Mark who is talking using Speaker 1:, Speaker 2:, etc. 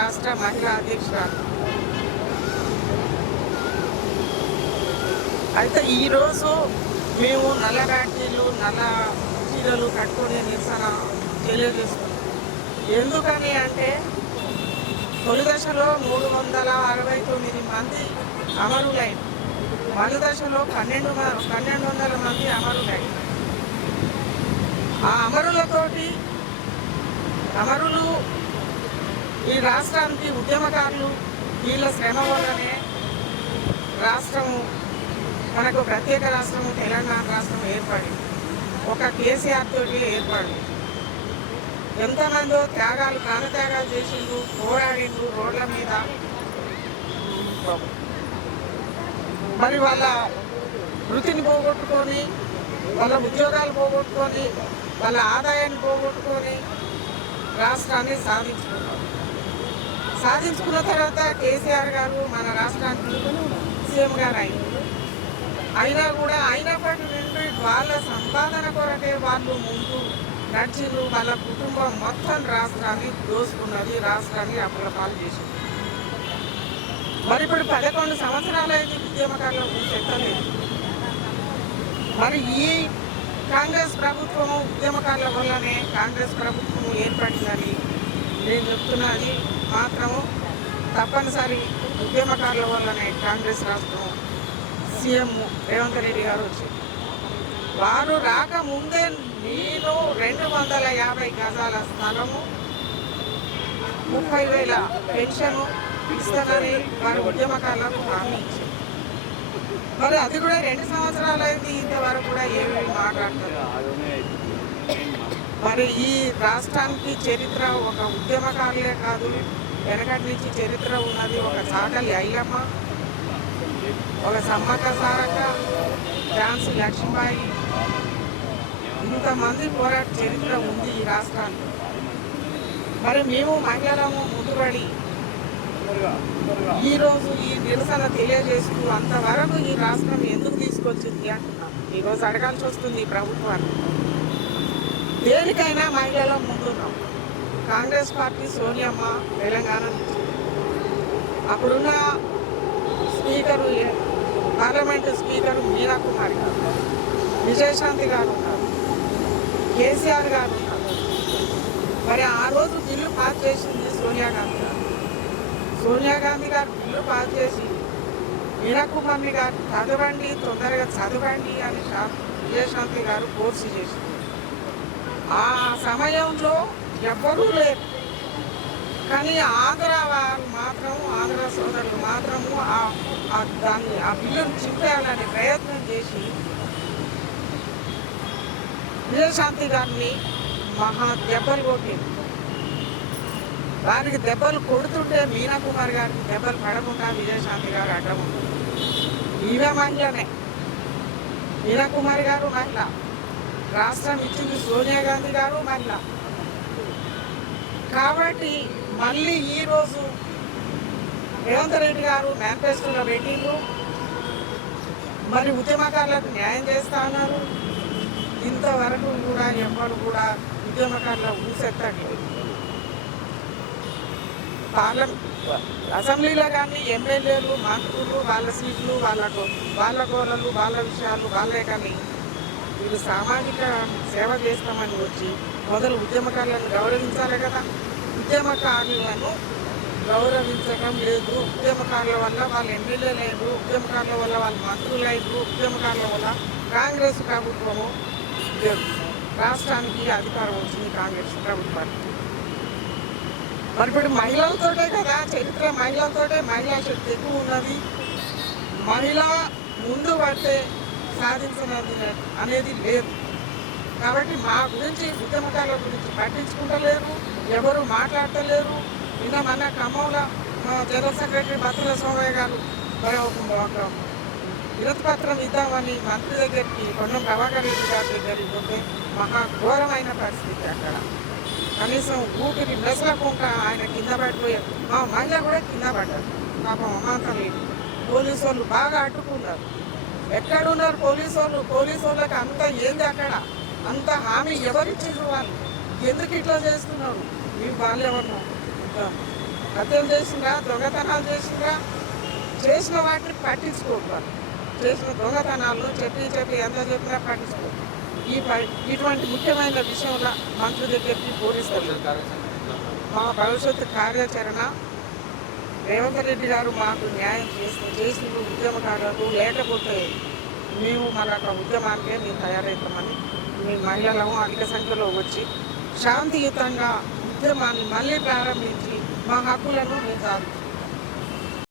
Speaker 1: రాష్ట్ర మహిళా అధ్యక్షురాలు. అయితే ఈరోజు మేము నల్ల బ్యాటరీలు నల్ల చీరలు కట్టుకొని నిరసన తెలియజేస్తున్నాం. ఎందుకని అంటే తొలి దశలో మూడు వందల అరవై తొమ్మిది మంది అమరులైన మరు దశలో పన్నెండు పన్నెండు వందల మంది అమరులైన. ఆ అమరులతోటి అమరులు ఈ రాష్ట్రానికి ఉద్యమకారులు వీళ్ళ శ్రమ వల్లనే రాష్ట్రము మనకు ప్రత్యేక రాష్ట్రము తెలంగాణ రాష్ట్రం ఏర్పడింది. ఒక కేసీఆర్ తోటి ఏర్పడింది. ఎంతమందో త్యాగాలు ప్రాణత్యాగాలు చేసిండ్రు పోరాడిండు రోడ్ల మీద. మరి వాళ్ళ వృత్తిని పోగొట్టుకొని వాళ్ళ ఉద్యోగాలు పోగొట్టుకొని వాళ్ళ ఆదాయాన్ని పోగొట్టుకొని రాష్ట్రాన్ని సాధించుకున్నారు. సాధించుకున్న తర్వాత కేసీఆర్ గారు మన రాష్ట్రానికి సీఎం గారు అయింది అయినా కూడా అయినప్పటి నుండి వాళ్ళ సంపాదన కొరకే వాళ్ళు ముందు నడిచిండ్రు. వాళ్ళ కుటుంబం మొత్తం రాష్ట్రాన్ని దోసుకున్నది రాష్ట్రాన్ని అప్పుల పాలు చేసింది. మరి ఇప్పుడు పదకొండు సంవత్సరాలు అయితే ఉద్యమకారుల చెప్పలేదు మరి ఈ కాంగ్రెస్ ప్రభుత్వము ఉద్యమకారుల వల్లనే కాంగ్రెస్ ప్రభుత్వం ఏర్పడిందని నేను చెప్తున్నది మాత్రము తప్పనిసరి ఉద్యమకారుల వల్లనే కాంగ్రెస్ రాష్ట్రం సీఎం రేవంత్ రెడ్డి గారు వచ్చింది వారు రాకముందే నేను రెండు వందల యాభై గజాల స్థలము ముప్పై వేల పెన్షన్ ఇస్తానని వారి ఉద్యమకారులకు హామీ ఇచ్చారు. మరి అది కూడా రెండు సంవత్సరాలు అయింది ఇంతవరకు కూడా ఏమీ మాట్లాడుతున్నారు మరి ఈ రాష్ట్రానికి చరిత్ర ఒక ఉద్యమకారులే కాదు వెనకటి నుంచి చరిత్ర ఉన్నది ఒక చాకలి ఐలమ్మ ఒక సమ్మక్క సారక్క ఝాన్సీ లక్ష్మీబాయి. ఇంతమంది పోరాట చరిత్ర ఉంది ఈ రాష్ట్రానికి. మరి మేము మహిళలము ముందుబడి ఈరోజు ఈ నిరసన తెలియజేస్తూ అంతవరకు ఈ రాష్ట్రం ఎందుకు తీసుకొచ్చింది అంటున్నాం. ఈరోజు అడగాల్సి వస్తుంది ప్రభుత్వాన్ని. దేనికైనా మహిళలు ముందున్నాం కాంగ్రెస్ పార్టీ సోనియమ్మ తెలంగాణ నుంచి. అప్పుడున్న స్పీకరు ఏ- పార్లమెంటు స్పీకరు మీరా కుమారి గారు విజయశాంతి గారు ఉన్నారు కేసీఆర్ గారు ఉన్నారు. మరి ఆ రోజు బిల్లు పాస్ చేసింది సోనియా గాంధీ గారు. సోనియా గాంధీ గారు బిల్లు పాస్ చేసి మీనా కుమారి గారు చదవండి తొందరగా చదవండి అని విజయశాంతి గారు కోర్సు చేసింది. ఆ సమయంలో ఎవ్వరూ లేరు. కానీ ఆంధ్ర వారు మాత్రం ఆంధ్ర సోదరులు మాత్రము ఆ- దాన్ని ఆ బిల్లును చింపేయాలనే ప్రయత్నం చేసి విజయశాంతి గారిని మహా దెబ్బలు కొట్టింది. వారికి దెబ్బలు కొడుతుంటే మీనా కుమార్ గారికి దెబ్బలు పడకుండా విజయశాంతి గారు అడ్డం ఉంటుంది ఈమె మహిళనే. మీనా కుమార్ గారు మహిళ. రాష్ట్రం ఇచ్చింది సోనియా గాంధీ గారు మహిళ. కాబట్టి మళ్ళీ ఈరోజు రేవంత్ రెడ్డి గారు మేనిఫెస్టోలో పెట్టిండ్రు మరి ఉద్యమకారులకు న్యాయం చేస్తా అన్నారు ఇంతవరకు కూడా ఎవ్వరు కూడా ఉద్యమకారుల ఊసెత్తట్లేదు. పార్లమెంట్ అసెంబ్లీలో కానీ ఎమ్మెల్యేలు మంత్రులు వాళ్ళ సీట్లు వాళ్ళ వాళ్ళ గోళలు వాళ్ళ విషయాలు వాళ్ళే కానీ వీళ్ళు సామాజిక సేవ చేస్తామని వచ్చి మొదలు ఉద్యమకారులను గౌరవించాలి కదా. ఉద్యమకారులను గౌరవించడం లేదు. ఉద్యమకారుల వల్ల వాళ్ళు ఎమ్మెల్యే లేదు ఉద్యమకారుల వల్ల వాళ్ళు మంత్రులు లేదు ఉద్యమకారుల వల్ల కాంగ్రెస్ ప్రభుత్వము రాష్ట్రానికి అధికారం వచ్చింది కాంగ్రెస్ ప్రభుత్వానికి. మరి ఇప్పుడు మహిళలతోటే కదా చరిత్ర మహిళలతోటే మహిళా శక్తి ఎక్కువ ఉన్నది. మహిళ ముందు పడితే సాధించినది అనేది లేదు. కాబట్టి మా గురించి ఉద్యమకాల గురించి పట్టించుకుంటలేరు ఎవరు మాట్లాడటలేరు నిన్న మన ఖమ్మంలో జనరల్ సెక్రటరీ బత్తుల సోమయ్య గారు మరి ఇద్దామని మంత్రి దగ్గరికి కొండం ప్రభాకర్ రెడ్డి గారి దగ్గరికి పోతే మహా ఘోరమైన పరిస్థితి అక్కడ. కనీసం ఊపిరి మెసలకుండా ఆయన కింద పడిపోయారు మా మహిళ కూడా కింద పడ్డారు. పాపం అమాంతం లేదు పోలీసు వాళ్ళు బాగా అడ్డుకున్నారు. ఎక్కడున్నారు పోలీసు వాళ్ళు? పోలీసు వాళ్ళకి అంత ఏంది అక్కడ? అంత హామీ ఎవరిచ్చారు వాళ్ళు? ఎందుకు ఇట్లా చేస్తున్నారు? మీ వాళ్ళు ఎవరు? హత్యలు చేసిండ్రా దొంగతనాలు చేసిండ్రా? చేసిన వాటిని పట్టించుకోరు చేసిన దొంగతనాలు చెప్పి చెప్పి ఎంత చెప్పినా పట్టించుకోరు. ఈ ప- ఇటువంటి ముఖ్యమైన విషయంలో మంత్రి దగ్గరికి పోలీసులు మా భవిష్యత్తు కార్యాచరణ రేవంత్ రెడ్డి గారు మాకు న్యాయం చేసి చేసిన ఉద్యమకారులకు లేకపోతే మేము మన ఉద్యమానికే మేము తయారవుతామని మీ మహిళలము అధిక సంఖ్యలో వచ్చి శాంతియుతంగా ఉద్యమాన్ని మళ్ళీ ప్రారంభించి మా హక్కులను మేము